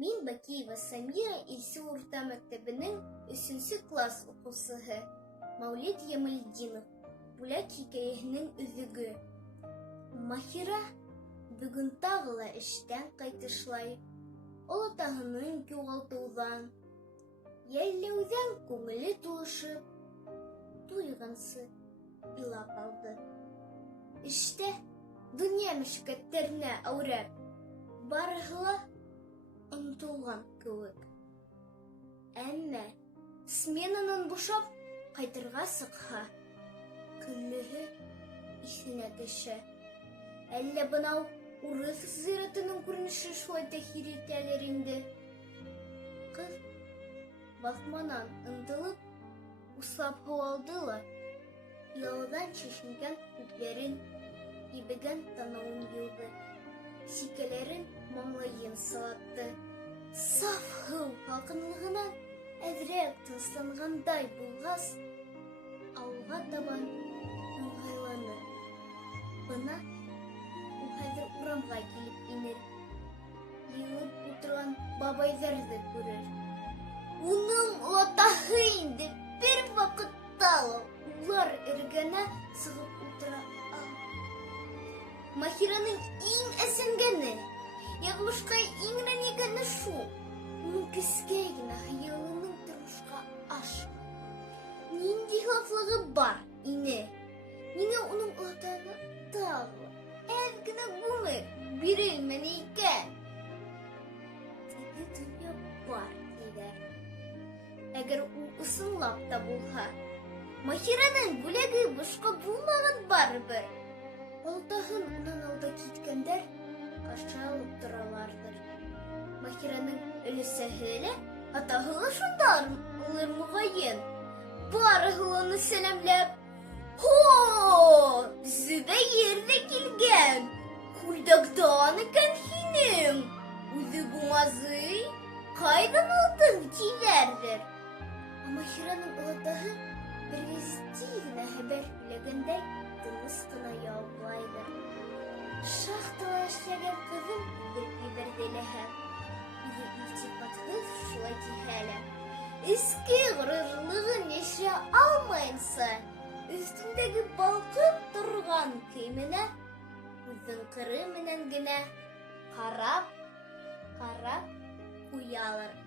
Мин Бакиева Самира Илсе урта мәктәбенең 3-нче класс укучысы. Маулид Ямалетдинов. Бүләк хикәяһенең өзеге. Маһира бүген тагы ла эштән кайтышлай. Ул атаһының югалтудан, йәлләүдән күңеле тулышып, туйгансы илап алды. Эштә дөнья мөшкәтләренә әүрәп, барыһы ла онытылган кеүек. Әммә сменанан бушап кайтырга сыкһа, көнлеһе исенә төшә. Әллә бынау урыс зиратының күренеше шулай тәхир итәлер инде. Кыз баҫманан ынтылып, услап һыу алды ла, ялдан шешенгән күҙҙәрен, ебегән танауын йыуҙы. Сикәләрен, маңлайын сылатты. Саф һыу һалҡынлығынан әҙерәк тынысланғандай булғас, ауылға табан ыңғайланы. Бына ул хәҙер урамға килеп инер. Йыйылып ултырған бабайҙарҙы күрер. Уның атаһы инде бер ваҡытта ла улар эргәнә сығып ултыра. Маһираның иң әсенгәне, яғмышҡа иң рәнйегәне шул. Уның кескәй генә хыялының тормошҡа ашмай. Нинди хафлығы бар ине? Ниңә уның олатаһына тағы әҙ генә ғүмер бирелмәне икән? Теге донъя бар, тиҙәр. Әгәр ул ысынлап та булһа, Маһираның бүләге бушҡа булмаған барыбер. Олтаһын унан алда киткәндәр ҡаршы алып тораларҙыр. Маһираның өләсәһе лә, атаһы ла шундалыр моғайын. Барыһы ла уны сәләмләп: «Һо, Зөбәйер ҙә килгән! Күлдәктән икән һинең! Үҙе буңазый, ҡайҙан алдың?» тиҙәрҙер. Маһираның олатаһы бер гәзитте генә хәбәр һөйләгәндәй тыныс ҡына яуаплайҙыр. Шахтала эшләгән ҡыҙым белеп ебәрҙе ләһә. Үҙе илтифатһыҙ шулай тиһә лә, эске ғорурлығын йәшерә алмайынса, өҫтөндәге балҡып торған кейеменә үҙен ҡыры менән генә ҡарап ҡуялыр.